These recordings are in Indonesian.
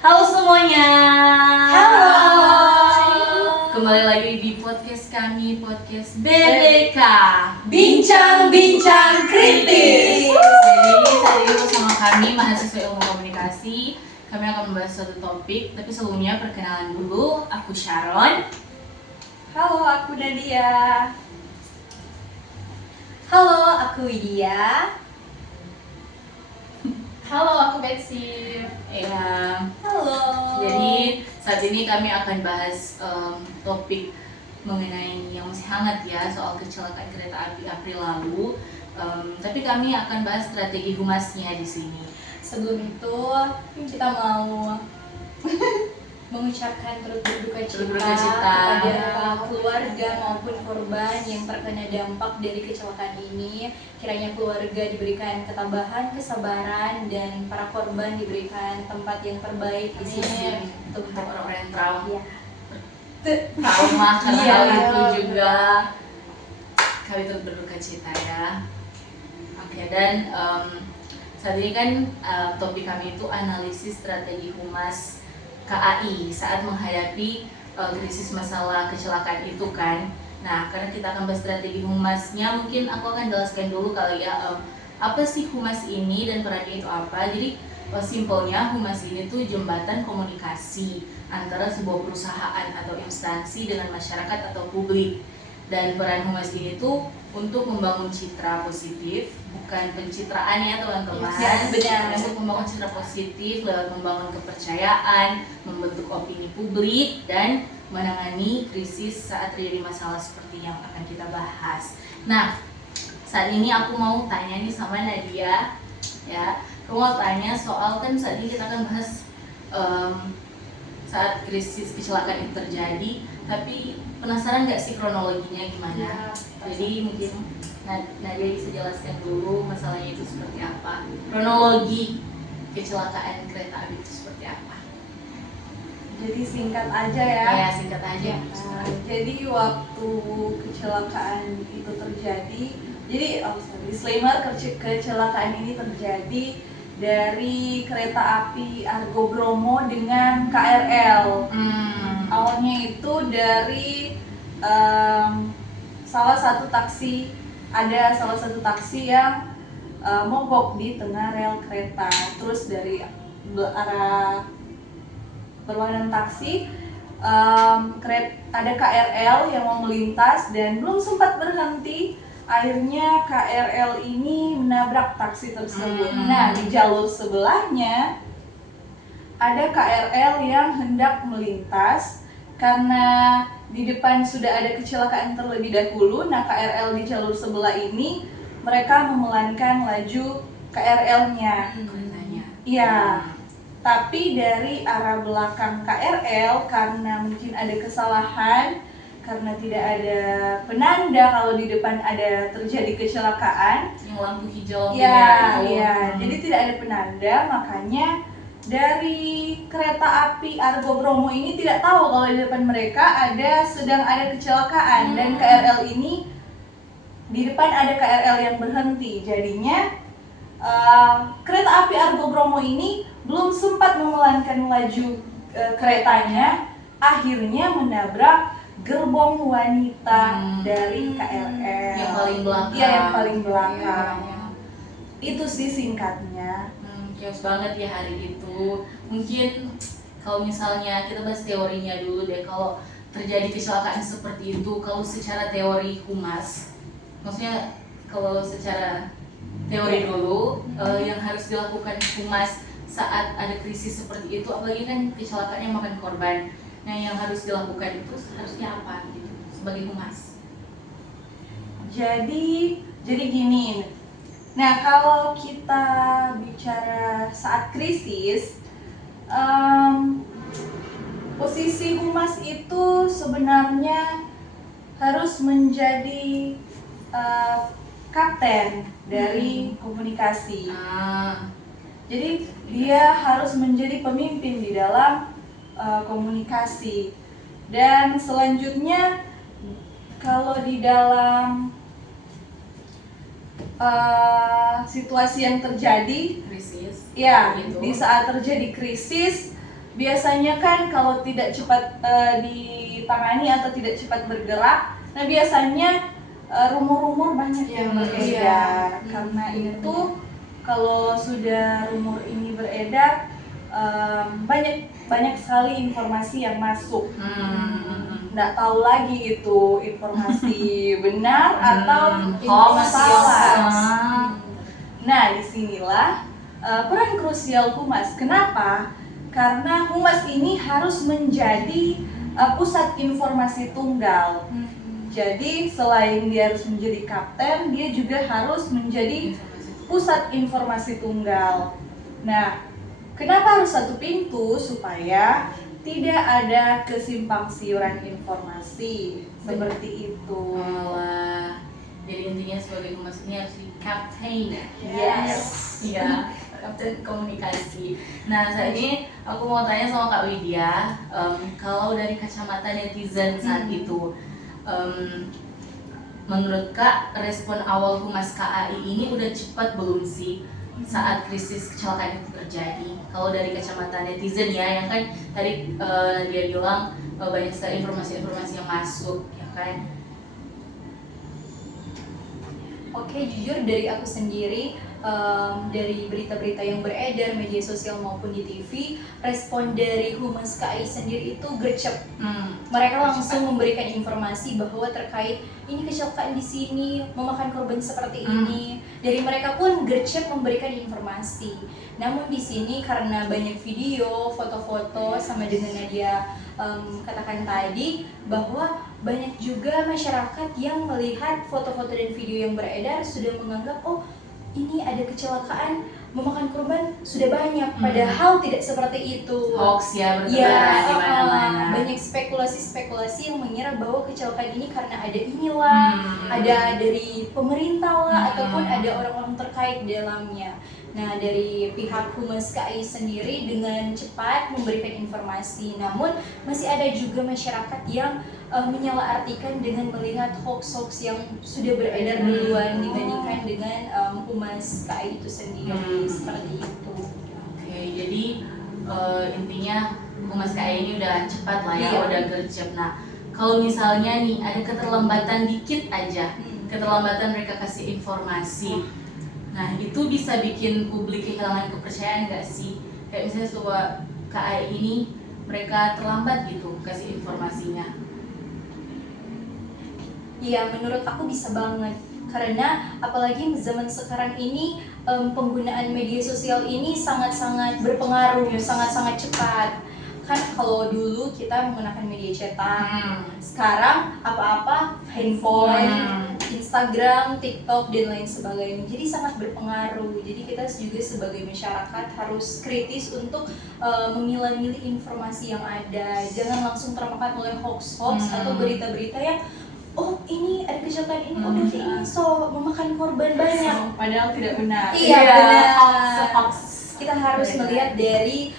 Halo semuanya. Halo. Kembali lagi di podcast kami, podcast BBK. Bincang-bincang kritis. Jadi saat ini bersama kami mahasiswa ilmu komunikasi. Kami akan membahas suatu topik, tapi sebelumnya perkenalan dulu. Aku Sharon. Halo, aku Nadia. Halo, aku Widya. Halo, aku Betsy. Ya. Halo. Jadi saat ini kami akan bahas topik mengenai yang masih hangat ya, soal kecelakaan kereta api April lalu. Tapi kami akan bahas strategi humasnya di sini. Sebelum itu, kita mau mengucapkan turut berduka cita kepada keluarga maupun korban yang terkena dampak dari kecelakaan ini. Kiranya keluarga diberikan ketabahan, kesabaran, dan para korban diberikan tempat yang terbaik di sisi Untuk orang-orang yang trauma karena Iya. hal itu juga kami turut berduka cita ya. Oke, dan saat ini kan topik kami itu analisis strategi humas KAI saat menghadapi krisis masalah kecelakaan itu kan. Nah, karena kita akan bahas strategi humasnya, mungkin aku akan jelaskan dulu kali ya apa sih humas ini dan perannya itu apa. Jadi simpelnya humas ini tuh jembatan komunikasi antara sebuah perusahaan atau instansi dengan masyarakat atau publik. Dan peran humas ini tuh untuk membangun citra positif, bukan pencitraan ya teman-teman. Ya, benar. Untuk membangun citra positif lewat membangun kepercayaan, membentuk opini publik, dan menangani krisis saat terjadi masalah seperti yang akan kita bahas. Nah, saat ini aku mau tanya nih sama Nadia, ya. Aku mau tanya soal, kan saat ini kita akan bahas saat krisis kecelakaan itu terjadi, tapi penasaran nggak sih kronologinya gimana? Ya, Jadi mungkin Nadia bisa jelaskan dulu masalahnya itu seperti apa, kronologi kecelakaan kereta api itu seperti apa? Jadi singkat aja ya. Ya singkat aja. Jadi waktu kecelakaan itu terjadi, jadi disclaimer, kecelakaan ini terjadi dari kereta api Argo Bromo dengan KRL. Awalnya itu dari salah satu taksi yang mogok di tengah rel kereta. Terus dari arah berlawanan taksi, ada KRL yang mau melintas dan belum sempat berhenti. Akhirnya KRL ini menabrak taksi tersebut. Nah, di jalur sebelahnya ada KRL yang hendak melintas. Karena di depan sudah ada kecelakaan terlebih dahulu, nah KRL di jalur sebelah ini mereka memelankan laju KRL-nya. Iya. Tapi dari arah belakang KRL, karena mungkin ada kesalahan, karena tidak ada penanda kalau di depan ada terjadi kecelakaan, Yang lampu hijau. ya, jadi tidak ada penanda, makanya dari kereta api Argo Bromo ini tidak tahu kalau di depan mereka sedang ada kecelakaan. Dan KRL ini di depan ada KRL yang berhenti, jadinya kereta api Argo Bromo ini belum sempat memelankan laju keretanya, akhirnya menabrak gerbong wanita dari KRL Yang paling belakang. Iya, yang paling belakang. Iya. Itu sih singkatnya. Chaos banget ya hari itu. Mungkin kalau misalnya kita bahas teorinya dulu deh, kalau terjadi kecelakaan seperti itu, kalau secara teori humas, maksudnya kalau secara teori dulu, yang harus dilakukan humas saat ada krisis seperti itu, apalagi kan kecelakaannya makan korban. Nah, yang harus dilakukan itu harusnya apa gitu sebagai humas? Jadi gini. Nah, kalau kita bicara saat krisis, posisi humas itu sebenarnya harus menjadi kapten dari komunikasi. Jadi dia harus menjadi pemimpin di dalam komunikasi. Dan selanjutnya, kalau di dalam situasi yang terjadi, Krisis. ya Gitu. di saat terjadi krisis, biasanya kan kalau tidak cepat ditangani atau tidak cepat bergerak, nah biasanya rumor-rumor banyak yang beredar. Karena itu kalau sudah rumor ini beredar, banyak sekali informasi yang masuk. Nggak tahu lagi itu informasi benar atau hoax. salah. Nah, disinilah peran krusial humas. Kenapa? Karena humas ini harus menjadi pusat informasi tunggal. Jadi selain dia harus menjadi kapten, dia juga harus menjadi pusat informasi tunggal. Nah, kenapa harus satu pintu? Supaya tidak ada kesimpang siuran informasi seperti itu. Jadi intinya sebagai humas ini harus di captain. Yes. Iya, kapten komunikasi. Nah, saat ini aku mau tanya sama Kak Widya, kalau dari kacamata netizen saat itu, menurut Kak, respon awal humas KAI ini udah cepat belum sih saat krisis kecelakaan itu terjadi? Kalau dari kacamata netizen ya, yang kan tadi dia bilang banyak sekali informasi-informasi yang masuk, ya kan? Oke, jujur dari aku sendiri, dari berita-berita yang beredar media sosial maupun di TV, respon dari Humas KAI sendiri itu gercep. Mereka langsung memberikan informasi bahwa terkait ini kecelakaan di sini, memakan korban seperti ini. Dari mereka pun gercep memberikan informasi. Namun di sini karena banyak video, foto-foto, sama dengan Nadia katakan tadi, bahwa banyak juga masyarakat yang melihat foto-foto dan video yang beredar sudah menganggap, oh ini ada kecelakaan memakan korban sudah banyak, padahal tidak seperti itu. Hoax ya, bertebaran di mana-mana. Banyak spekulasi-spekulasi yang mengira bahwa kecelakaan ini karena ada inilah, ada dari pemerintah lah, ataupun ada orang-orang terkait di dalamnya. Nah, dari pihak Humas KAI sendiri dengan cepat memberikan informasi, namun masih ada juga masyarakat yang menyalahartikan dengan melihat hoax-hoax yang sudah beredar duluan dibandingkan dengan Humas KAI itu sendiri, seperti itu. Oke, jadi intinya Humas KAI ini udah cepat lah ya, udah gercep. Nah, kalau misalnya nih ada keterlambatan dikit aja, keterlambatan mereka kasih informasi, nah itu bisa bikin publik kehilangan kepercayaan nggak sih? Kayak misalnya coba KAI ini mereka terlambat gitu kasih informasinya. Iya, menurut aku bisa banget. Karena apalagi zaman sekarang ini penggunaan media sosial ini sangat-sangat berpengaruh, sangat-sangat cepat. Kan kalau dulu kita menggunakan media cetak, sekarang apa-apa handphone, Instagram, TikTok, dan lain sebagainya. Jadi sangat berpengaruh. Jadi kita juga sebagai masyarakat harus kritis untuk memilah-milih informasi yang ada. Jangan langsung termakan oleh hoax-hoax atau berita-berita yang oh ini ada kecelakaan ini, oh berarti ini so memakan korban banyak. Padahal tidak benar. Iya, benar. Hoax. Kita harus melihat dari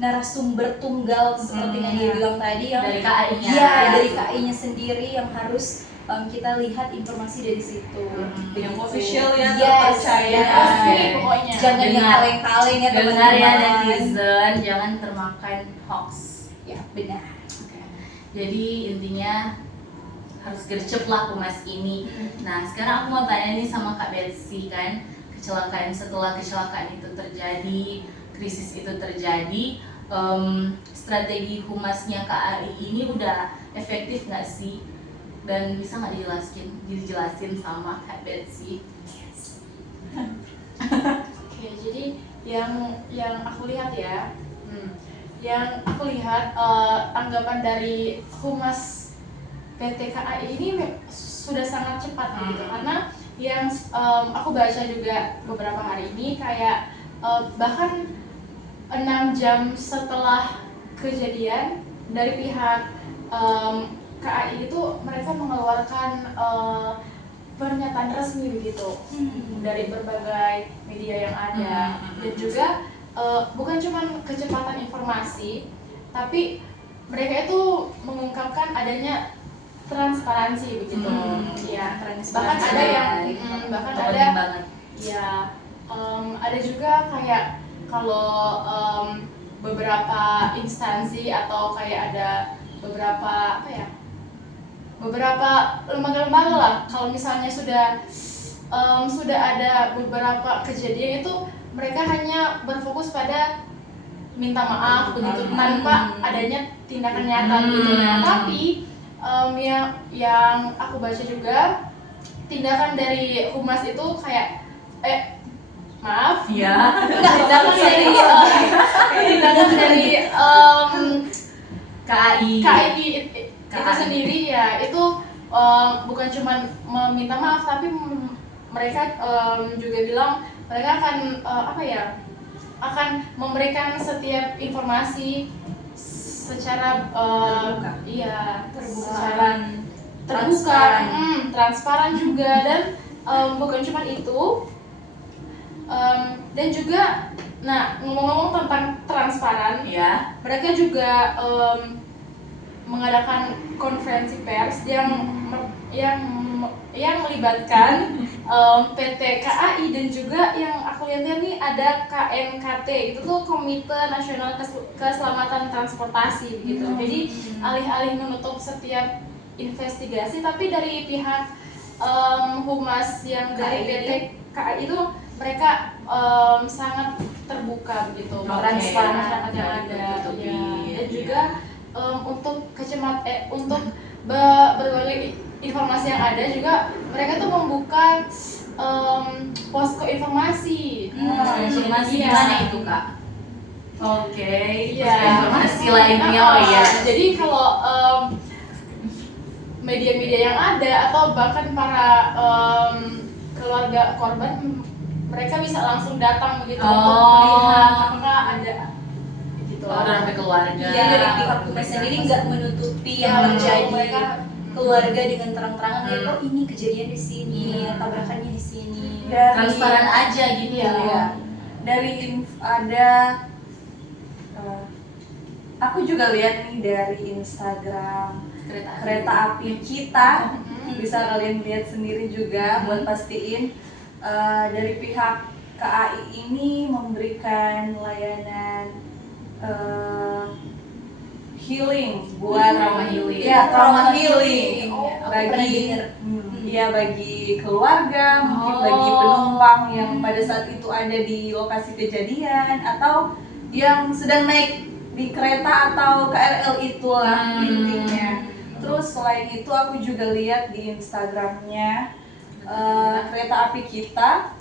narasumber tunggal seperti yang dia bilang tadi, yang dari KAI-nya. Iya, dari KAI-nya sendiri yang harus kita lihat informasi dari situ. Yang official ya, Yes, terpercaya. pasti pokoknya. Jangan yang Dengar. kaleng-kaleng ya Dengar teman-teman. ya netizen, jangan termakan hoax. Ya, benar. Jadi intinya harus gercep lah Humas ini. Nah, sekarang aku mau tanya nih sama Kak Betsy kan, setelah kecelakaan itu terjadi, krisis itu terjadi, strategi humasnya KAI ini udah efektif nggak sih? Dan bisa nggak dijelasin sama Kak Betsy? Oke, jadi yang aku lihat ya, yang aku lihat tanggapan dari Humas PT KAI ini sudah sangat cepat gitu, karena yang aku baca juga beberapa hari ini kayak bahkan 6 jam setelah kejadian dari pihak KAI itu mereka mengeluarkan pernyataan resmi begitu dari berbagai media yang ada, dan juga bukan cuma kecepatan informasi, tapi mereka itu mengungkapkan adanya transparansi begitu. Ya, bahkan ada yang ada juga kayak kalau beberapa instansi atau kayak ada beberapa beberapa lembaga-lembaga lah, kalau misalnya sudah ada beberapa kejadian itu mereka hanya berfokus pada minta maaf begitu tanpa adanya tindakan nyata gitu. Nah, tapi yang aku baca juga tindakan dari humas itu kayak maaf Ya. tindakan dari KAI itu sendiri ya, itu bukan cuma meminta maaf, tapi mereka juga bilang mereka akan akan memberikan setiap informasi secara terbuka, transparan juga, dan bukan cuma itu, dan juga ngomong-ngomong tentang transparan, Ya. mereka juga mengadakan konferensi pers yang melibatkan PT KAI, dan juga yang aku lihat nih ada KNKT, itu tuh Komite Nasional Keselamatan Transportasi gitu. Jadi alih-alih menutup setiap investigasi, tapi dari pihak humas yang dari PT KAI itu mereka sangat terbuka begitu, transparan masyarakat yang ada, dan juga untuk untuk berbagai informasi yang ada juga mereka tuh membuka posko informasi. Informasi Iya. gimana itu, Kak? Oke, Iya. informasi lainnya. Oh ya. Jadi kalau media-media yang ada atau bahkan para keluarga korban, mereka bisa langsung datang begitu untuk melihat apakah ada gitu. Udah sampai keluarga. Iya, dari pihak humas sendiri nggak menutupi yang Ya, terjadi. mereka Keluarga dengan terang-terangan lihat, oh ini kejadian di sini, Iya. tabrakannya di sini. Transparan aja gitu. Iya. Dari aku juga lihat nih dari Instagram kereta api kita, bisa kalian lihat sendiri juga buat pastiin dari pihak KAI ini memberikan layanan healing buat Trauma healing. Ya, trauma healing Oh, aku bagi pernah dengar. bagi keluarga, mungkin bagi penumpang yang pada saat itu ada di lokasi kejadian atau yang sedang naik di kereta atau KRL itulah intinya. Terus selain itu aku juga lihat di Instagramnya kereta api kita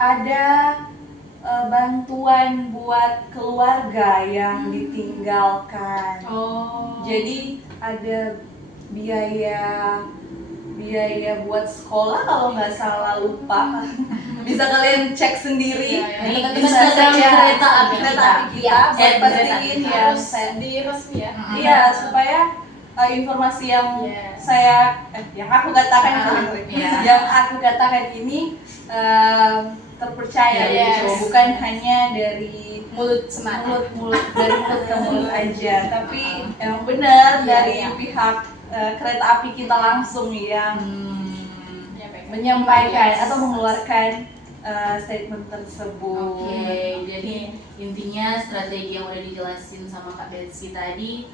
ada bantuan buat keluarga yang ditinggalkan. Jadi ada biaya buat sekolah kalau nggak salah, lupa. Bisa kalian cek sendiri Iya, di teman-teman Instagram saja. kereta api kereta kita. api kita buat Kereta pastiin api ya harus di resmi ya. iya supaya informasi yang Yes. yang aku katakan Iya. yang aku katakan ini terpercaya Yes. gitu, bukan hanya dari Mulut semata. mulut dari mulut ke mulut aja, tapi emang benar Iya, dari iya. pihak kereta api kita langsung yang Ya, baik. menyampaikan Yes. atau mengeluarkan statement tersebut. Oke, jadi intinya strategi yang udah dijelasin sama Kak Betsy tadi,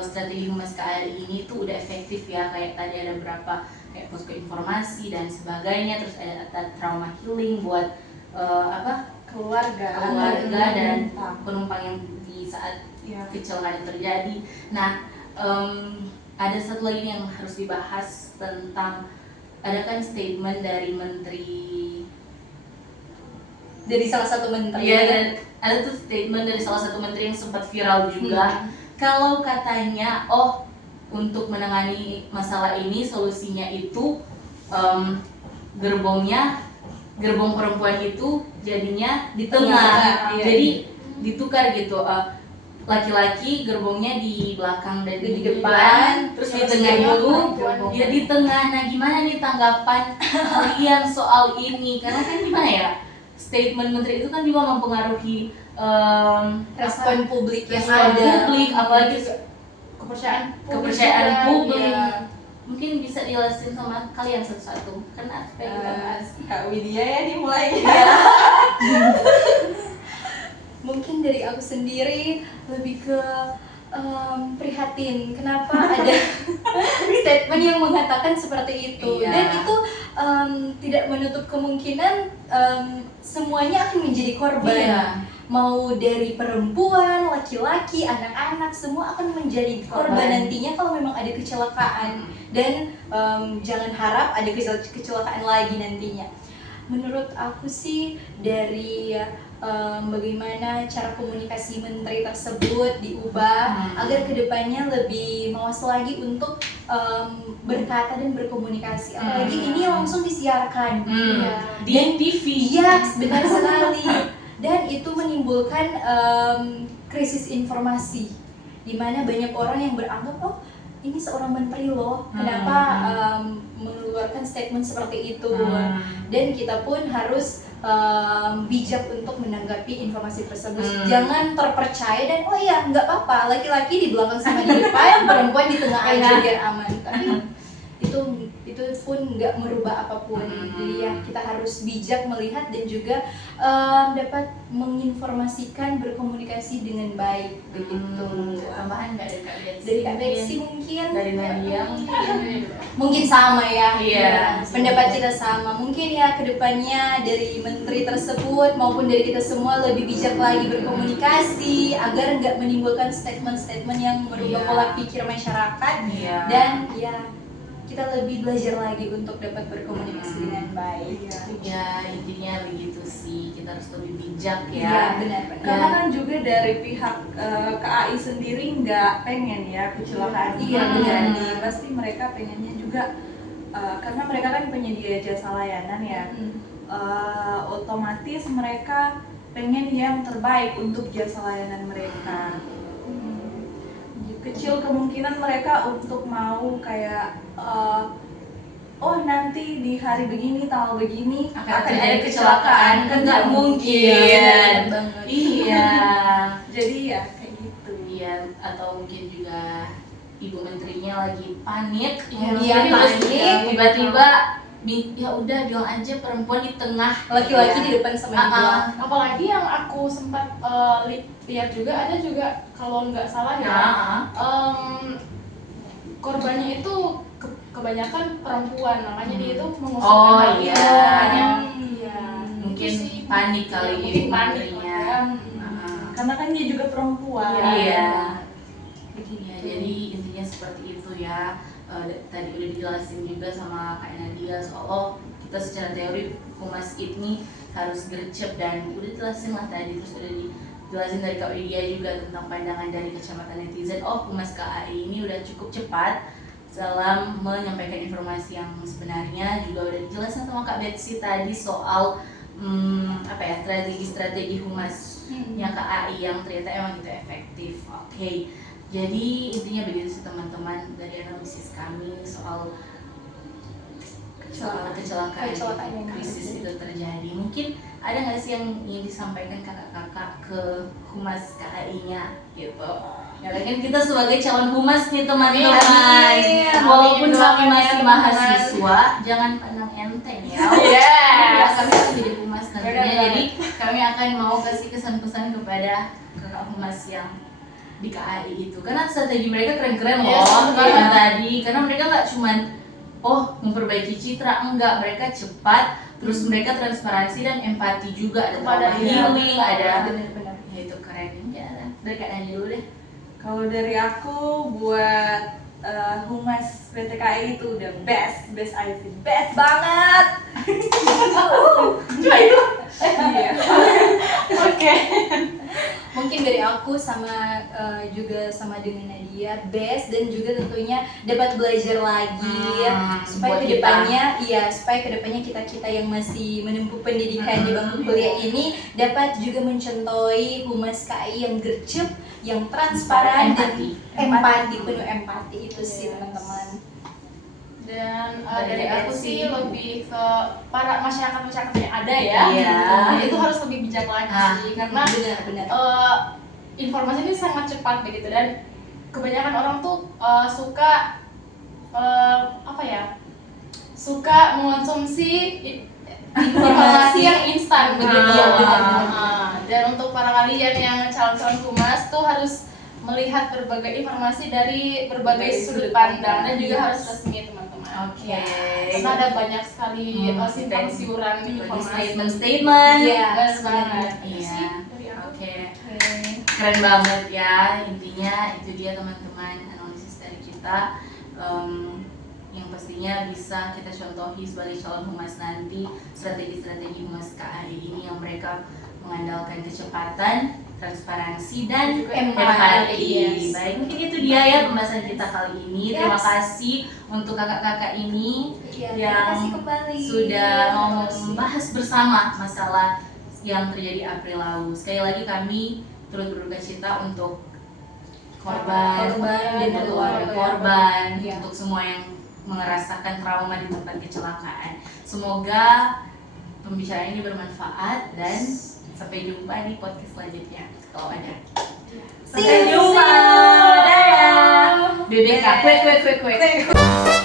strategi Humas KRI ini tuh udah efektif ya, kayak tadi ada berapa kayak posko informasi dan sebagainya, terus ada trauma healing buat keluarga dan penumpang yang di saat ya. kecelakaan terjadi. Nah, ada satu lagi yang harus dibahas tentang ada kan statement dari Dari salah satu menteri. Iya, dan ada tuh statement dari salah satu menteri yang sempat viral juga. Kalau katanya, untuk menangani masalah ini solusinya itu gerbong perempuan itu jadinya di tengah. Iya. Jadi ditukar gitu. Laki-laki gerbongnya di belakang dan di depan, terus di tengah itu ya di tengah. Nah, gimana nih tanggapan kalian soal ini? Karena kan gimana ya, statement menteri itu kan juga mempengaruhi Respon publik yang respon ada. publik, apalagi kepercayaan juga, publik. iya. Mungkin bisa dijelasin sama kalian satu-satu karena supaya kita bahas. Kak Widya ya dimulai. mungkin dari aku sendiri lebih ke prihatin kenapa ada statement yang mengatakan seperti itu. Iya. Dan itu tidak menutup kemungkinan semuanya akan menjadi korban. Iya. Mau dari perempuan, laki-laki, anak-anak, semua akan menjadi korban Korban. nantinya kalau memang ada kecelakaan. Dan jangan harap ada kecelakaan lagi nantinya. Menurut aku sih dari bagaimana cara komunikasi menteri tersebut diubah agar kedepannya lebih mawas lagi untuk berkata dan berkomunikasi. Apalagi ini langsung disiarkan. Iya. Di TV. Iya, benar sekali. Dan itu menimbulkan krisis informasi, di mana banyak orang yang beranggap, oh ini seorang menteri loh, kenapa mengeluarkan statement seperti itu. Dan kita pun harus bijak untuk menanggapi informasi tersebut. Jangan terpercaya dan oh iya nggak apa-apa, laki-laki di belakang sama di depan, perempuan di tengah aja biar aman. Tapi itu pun nggak merubah apapun. Jadi ya kita harus bijak melihat dan juga dapat menginformasikan, berkomunikasi dengan baik begitu. Tambahan nggak dari Kak Betsy? Dari Kak Betsy mungkin Dari Nadia mungkin sama ya. Iya. Pendapat kita sama. Mungkin ya kedepannya dari menteri tersebut maupun dari kita semua lebih bijak lagi berkomunikasi agar nggak menimbulkan statement-statement yang merubah Iya. pola pikir masyarakat. Iya. Dan ya kita lebih belajar lagi untuk dapat berkomunikasi dengan baik. Ya intinya begitu sih, kita harus lebih bijak Iya, ya. benar-benar. Karena kan juga dari pihak KAI sendiri nggak pengen ya kecelakaan Iya, ini benar. terjadi. Pasti mereka pengennya juga karena mereka kan penyedia jasa layanan ya. Otomatis mereka pengen yang terbaik untuk jasa layanan mereka. Kecil kemungkinan mereka untuk mau kayak oh nanti di hari begini tanggal begini Akan ada terjadi kecelakaan kan nggak mungkin. Benar banget. Iya. Jadi ya kayak gitu. Iya, atau mungkin juga ibu menterinya lagi panik, Iya, terus panik. tiba-tiba ya udah bilang aja perempuan di tengah, Laki-laki Iya. di depan sama di belakang. Apalagi yang aku sempat lihat juga ada juga kalau nggak salah ya, Ya. korbannya itu kebanyakan perempuan, makanya dia itu mengusulkan Oh, hal itu. iya. Makanya ya Mungkin itu sih. panik Ya, kali mungkin ibu panik menterinya. lah ya. Karena kan dia juga perempuan. Iya. Ya, jadi intinya seperti itu ya. Tadi udah dijelasin juga sama Kak Nadia soal kita secara teori humas ini harus gercep dan udah jelasin lah tadi, terus udah dijelasin dari Kak Widya juga tentang pandangan dari kacamata netizen. Oh, humas KAI ini udah cukup cepat dalam menyampaikan informasi yang sebenarnya. Juga udah dijelasin sama Kak Betsy tadi soal strategi humasnya KAI yang ternyata emang gitu efektif. Oke. Jadi intinya begitu sih teman-teman dari analisis kami soal kecelakaan yang krisis itu terjadi. Mungkin ada nggak sih yang ingin disampaikan kakak-kakak ke humas KAI-nya gitu? Ya kan kita sebagai calon humas nih teman-teman. Amin. Walaupun Amin. kami masih Amin. mahasiswa, jangan pandang enteng ya. Yes. Kami akan jadi humas nantinya. Benar. Jadi kami akan mau kasih kesan-pesan kepada kakak humas yang di KAI itu, karena strategi mereka keren-keren loh. Yes, Kayak tadi, karena mereka nggak cuman memperbaiki citra, enggak, mereka cepat, terus mereka transparansi dan empati juga, ada Kepada trauma dia. healing, ada Benar-benar. ya itu keren ya. Dari Kak Nadia dulu deh. Kalau dari aku buat humas PTKI itu udah best Ivy, best banget. Cuma itu. Iya. Oke. Mungkin dari aku sama juga sama dengan Nadia best, dan juga tentunya dapat belajar lagi supaya buat kedepannya supaya kedepannya kita yang masih menempuh pendidikan di bangku kuliah ini dapat juga mencontohi humas KAI yang gercep, yang transparan dan empati, penuh empati itu sih teman-teman. Dan Dari dari aku Betsy. sih lebih ke para masyarakat yang ada ya. Iya. Itu harus lebih bijak lagi sih, karena Benar-benar. informasi ini sangat cepat begitu, dan kebanyakan orang tuh suka suka mengonsumsi informasi yang instan begitu. Ah. Dan untuk para kalian yang calon-calon humas tuh harus melihat berbagai informasi dari berbagai sudut pandang dan juga harus resmi teman-teman. Oke. Karena ada banyak sekali simpang siuran informasi. Statement. Iya, Benar banget. Itu Iya. sih dari aku. Oke. Oke. Keren banget ya, intinya itu dia teman-teman analisis dari kita yang pastinya bisa kita contohi sebagai calon humas nanti. Strategi-strategi humas KAI ini yang mereka mengandalkan kecepatan, transparansi, dan Juga empati. yes. Baik, mungkin itu dia ya pembahasan kita kali ini. Terima Yes. kasih untuk kakak-kakak ini Iya, yang terima kasih kembali. sudah mau membahas bersama masalah yang terjadi April lalu. Sekali lagi kami turut berduka cita untuk korban dan keluarga keluarga. korban, Iya. untuk semua yang merasakan trauma di tempat kecelakaan. Semoga pembicaraan ini bermanfaat dan sampai jumpa di podcast selanjutnya kalau ada. See Sampai you. jumpa. Dadah. BBK. Kue.